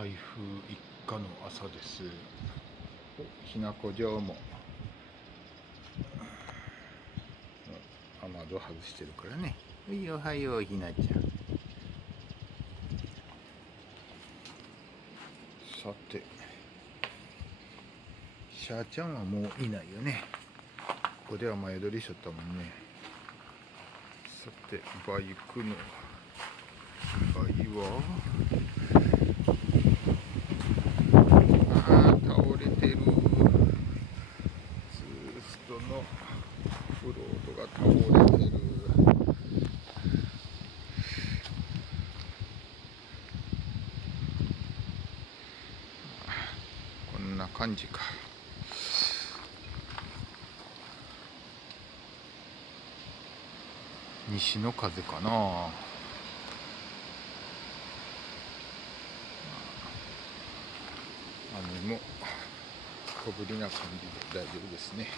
台風一過の朝です。ひなこ城も雨戸外してるからね。はい、おはようひなちゃん。さて、シャーちゃんはもういないよね。ここでは前撮りしちゃったもんね。さて、バイクのバイは倒れてる。ツーストのフロートが倒れてる。こんな感じか。西の風かな。雨も小ぶりな感じで大丈夫ですね。